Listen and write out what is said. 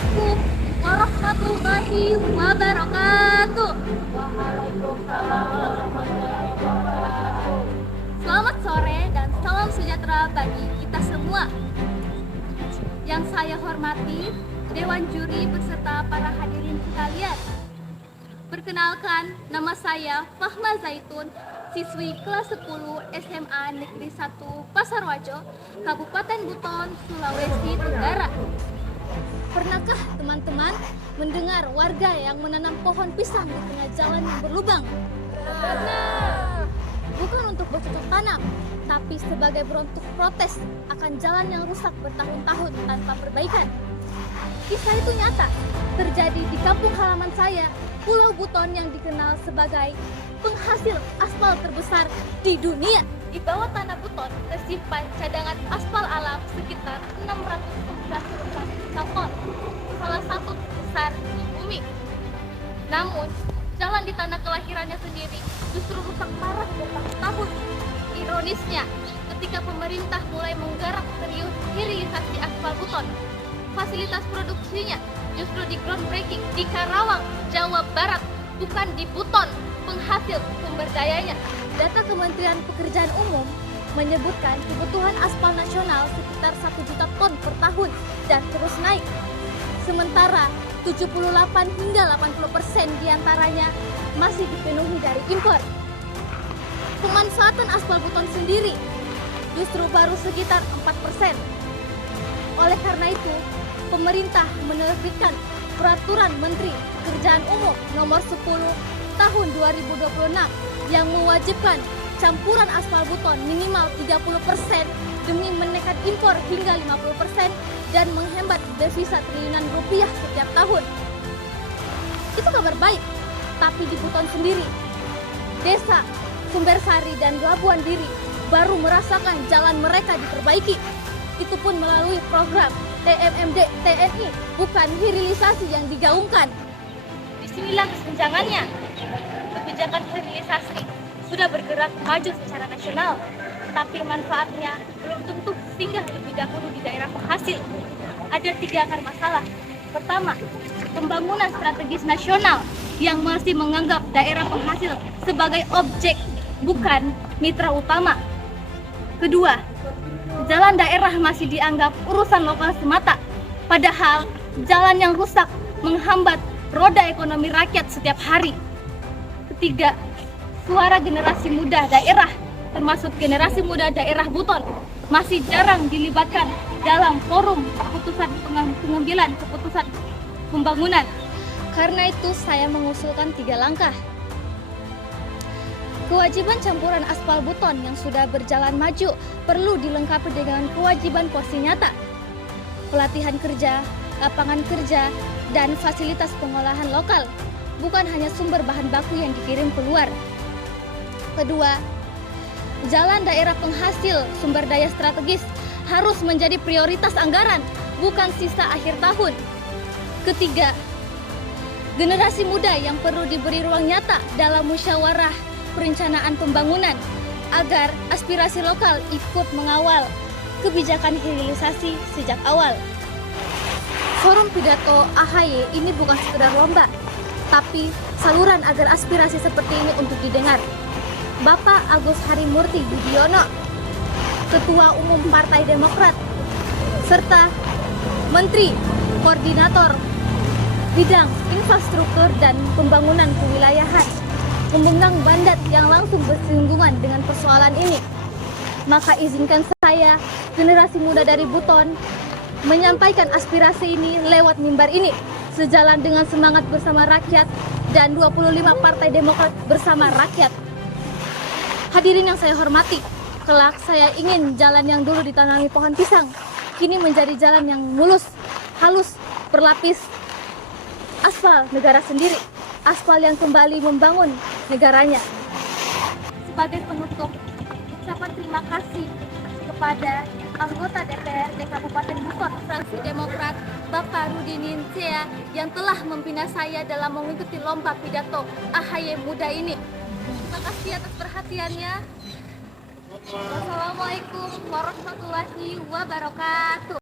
Assalamualaikum warahmatullahi wabarakatuh. Selamat sore dan salam sejahtera bagi kita semua. Yang saya hormati Dewan Juri beserta para hadirin sekalian. Perkenalkan, nama saya Fahma Zaitun, siswi kelas 10 SMA Negeri 1 Pasarwajo, Kabupaten Buton, Sulawesi Tenggara. Pernahkah teman-teman mendengar warga yang menanam pohon pisang di tengah jalan yang berlubang? Pernah. Bukan untuk bercocok tanam, tapi sebagai bentuk protes akan jalan yang rusak bertahun-tahun tanpa perbaikan. Kisah itu nyata, terjadi di kampung halaman saya, Pulau Buton yang dikenal sebagai penghasil aspal terbesar di dunia. Di bawah tanah Buton tersimpan cadangan aspal alam sekitar 611 ton, salah satu terbesar di bumi. Namun, jalan di tanah kelahirannya sendiri justru rusak parah bertahun-tahun. Ironisnya, ketika pemerintah mulai menggarap serius hilirisasi aspal Buton, fasilitas produksinya justru di groundbreaking di Karawang, Jawa Barat, bukan di Buton, penghasil sumber dayanya. Data Kementerian Pekerjaan Umum menyebutkan kebutuhan aspal nasional sekitar 1 juta ton per tahun dan terus naik. Sementara 78 hingga 80% diantaranya masih dipenuhi dari impor. Pemanfaatan aspal Buton sendiri justru baru sekitar 4%. Oleh karena itu, pemerintah menerbitkan Peraturan Menteri Pekerjaan Umum Nomor 10 Tahun 2026 yang mewajibkan campuran aspal Buton minimal 30% demi menekan impor hingga 50% dan menghemat devisa triliunan rupiah setiap tahun. Itu kabar baik, tapi di Buton sendiri, desa Sumbersari dan Labuan Diri baru merasakan jalan mereka diperbaiki. Itu pun melalui program TMMD TNI, bukan hilirisasi yang digaungkan. Disinilah kesenjangannya. Kebijakan hilirisasi sudah bergerak maju secara nasional, tapi manfaatnya belum tentu singgah lebih dahulu di daerah penghasil. Ada 3 akar masalah. Pertama, pembangunan strategis nasional yang masih menganggap daerah penghasil sebagai objek, bukan mitra utama. Kedua, jalan daerah masih dianggap urusan lokal semata, padahal jalan yang rusak menghambat roda ekonomi rakyat setiap hari. Ketiga, suara generasi muda daerah, termasuk generasi muda daerah Buton, masih jarang dilibatkan dalam forum pengambilan keputusan pembangunan. Karena itu saya mengusulkan 3 langkah. Kewajiban campuran aspal Buton yang sudah berjalan maju perlu dilengkapi dengan kewajiban porsi nyata, pelatihan kerja, lapangan kerja, dan fasilitas pengolahan lokal, bukan hanya sumber bahan baku yang dikirim keluar. Kedua, jalan daerah penghasil sumber daya strategis harus menjadi prioritas anggaran, bukan sisa akhir tahun. Ketiga, generasi muda yang perlu diberi ruang nyata dalam musyawarah perencanaan pembangunan agar aspirasi lokal ikut mengawal kebijakan hilirisasi sejak awal. Forum pidato AHY ini bukan sekedar lomba, tapi saluran agar aspirasi seperti ini untuk didengar. Bapak Agus Harimurti Yudhoyono, Ketua Umum Partai Demokrat, serta Menteri Koordinator Bidang Infrastruktur dan Pembangunan Kewilayahan mengundang Bandat yang langsung bersinggungan dengan persoalan ini. Maka izinkan saya, generasi muda dari Buton, menyampaikan aspirasi ini lewat mimbar ini, sejalan dengan semangat bersama rakyat dan 25 Partai Demokrat bersama rakyat. Hadirin yang saya hormati, kelak saya ingin jalan yang dulu ditanami pohon pisang, kini menjadi jalan yang mulus, halus, berlapis aspal negara sendiri, aspal yang kembali membangun negaranya. Sebagai penutup, ucapan terima kasih kepada anggota DPRD Kabupaten Buton, fraksi Demokrat, Bapak Rudinin Sea, yang telah membina saya dalam mengikuti lomba pidato AHY Muda ini. Terima kasih atas perhatiannya. Wassalamualaikum warahmatullahi wabarakatuh.